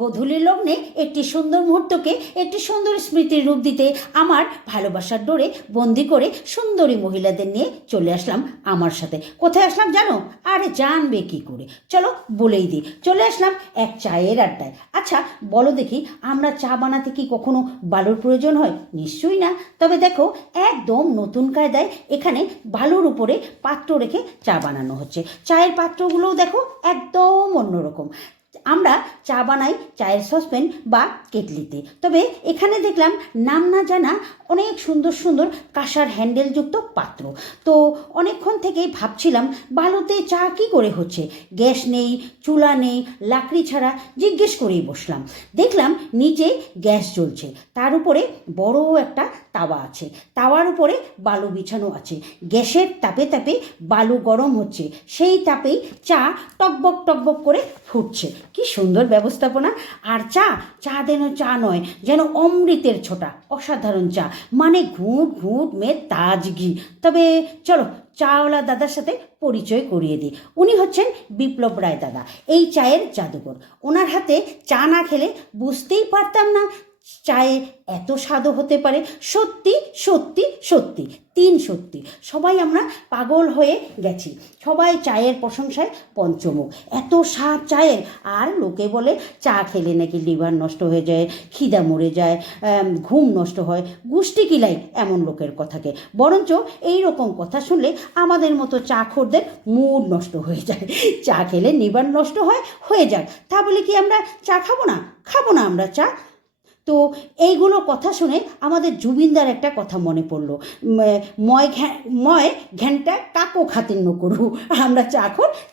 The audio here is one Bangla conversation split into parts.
গোধূলি লগ্নে একটি সুন্দর মুহূর্তকে একটি সুন্দর স্মৃতির রূপ দিতে আমার ভালোবাসার ডোরে বন্দি করে সুন্দরী মহিলাদের নিয়ে চলে আসলাম আমার সাথে। কোথায় আসলাম জানো? আরে জানবে কি করে, চলো বলেই দিই। চলে আসলাম এক চায়ের আড্ডায়। আচ্ছা বলো দেখি, আমরা চা বানাতে কি কখনো বালুর প্রয়োজন হয়? নিশ্চয়ই না। তবে দেখো, একদম নতুন কায়দায় এখানে বালুর উপরে পাত্র রেখে চা বানানো হচ্ছে। চায়ের পাত্রগুলোও দেখো একদম অন্যরকম। আমরা চা বানাই চায়ের সসপ্যান বা কেটলিতে, তবে এখানে দেখলাম নাম না জানা অনেক সুন্দর সুন্দর কাঁসার হ্যান্ডেলযুক্ত পাত্র। তো অনেকক্ষণ থেকেই ভাবছিলাম বালুতে চা কী করে হচ্ছে, গ্যাস নেই, চুলা নেই, লাকড়ি ছাড়া। জিজ্ঞেস করেই বসলাম, দেখলাম নিচে গ্যাস জ্বলছে, তার উপরে বড় একটা তাওয়া আছে, তাওয়ার উপরে বালু বিছানো আছে, গ্যাসের তাপে তাপে বালু গরম হচ্ছে, সেই তাপেই চা টকবক টকবক করে ফুটছে। কি সুন্দর ব্যবস্থাপনা! আর চা যেন চা নয়, যেন অমৃতের ছোটা, অসাধারণ চা, মানে ঘুঁট ঘুঁট মেয়ে তাজগি। তবে চলো চাওয়ালা দাদার সাথে পরিচয় করিয়ে দিই। উনি হচ্ছেন বিপ্লব রায় দাদা, এই চায়ের জাদুকর। ওনার হাতে চা না খেলে বুঝতেই পারতাম না চায়ে এত স্বাদও হতে পারে। সত্যি সত্যি সত্যি, তিন সত্যি। সবাই আমরা পাগল হয়ে গেছি, সবাই চায়ের প্রশংসায় পঞ্চমুখ। এত স্বাদ চায়ের। আর লোকে বলে চা খেলে নাকি লিভার নষ্ট হয়ে যায়, খিদা মরে যায়, ঘুম নষ্ট হয়, গুষ্টি কিলাই এমন লোকের কথাকে। বরঞ্চ এই রকম কথা শুনলে আমাদের মতো চা খোরদের মুড নষ্ট হয়ে যায়। চা খেলে লিভার নষ্ট হয়ে যাক, তা বলে কি আমরা চা খাবো না? খাবো না আমরা চা? তো এইগুলো কথা শুনে আমাদের জুবিনদার একটা কথা মনে পড়লো, ময় ঘ্যানটা কাকো খাতির ন করু, আমরা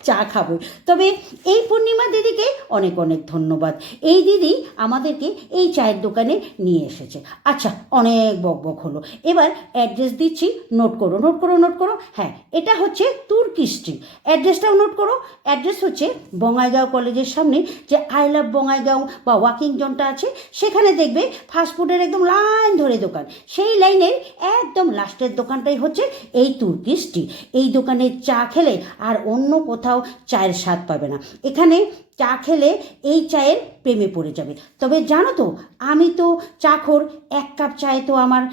চা খাবো। তবে এই পূর্ণিমা দিদিকে অনেক অনেক ধন্যবাদ। এই দিদি আমাদেরকে এই চায়ের দোকানে নিয়ে এসেছে। আচ্ছা অনেক বকবক হলো, এবার অ্যাড্রেস দিচ্ছি, নোট করো নোট করো নোট করো। হ্যাঁ, এটা হচ্ছে তুর্কি স্ট্রিট। অ্যাড্রেসটাও নোট করো। অ্যাড্রেস হচ্ছে বঙ্গাইগাঁও কলেজের সামনে যে আই লাভ বঙ্গাইগাঁও বা ওয়াকিং জোনটা আছে, সেখানে দেখবে ফাস্টফুডের একদম লাইন ধরে দোকান, সেই লাইনের একদম লাস্টের দোকানটাই হচ্ছে এই তুর্কি স্ট্রিট। এই দোকানে চা খেলে আর অন্য কোথাও চায়ের স্বাদ পাবে না। এখানে চা খেলে এই চায়ের প্রেমে পড়ে যাবে। তবে জানো তো, আমি তো চাখোর, এক কাপ চায়ে তো আমার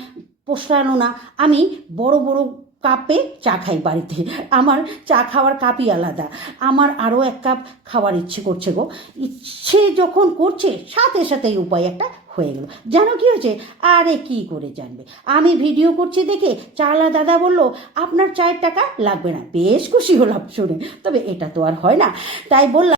পোষানো না। আমি বড় বড় কাপে চা খাই বাড়িতে। আমার চা খাওয়ার কাপই আলাদা। আমার আরও এক কাপ খাওয়ার ইচ্ছে করছে গো। ইচ্ছে যখন করছে, সাথে সাথেই উপায় একটা হয়ে গেল। জানো কি হয়েছে? আরে কি করে জানবে? আমি ভিডিও করছি দেখে চালা দাদা বলল আপনার চায়ের টাকা লাগবে না। বেশ খুশি হলাম শুনে। তবে এটা তো আর হয় না, তাই বললাম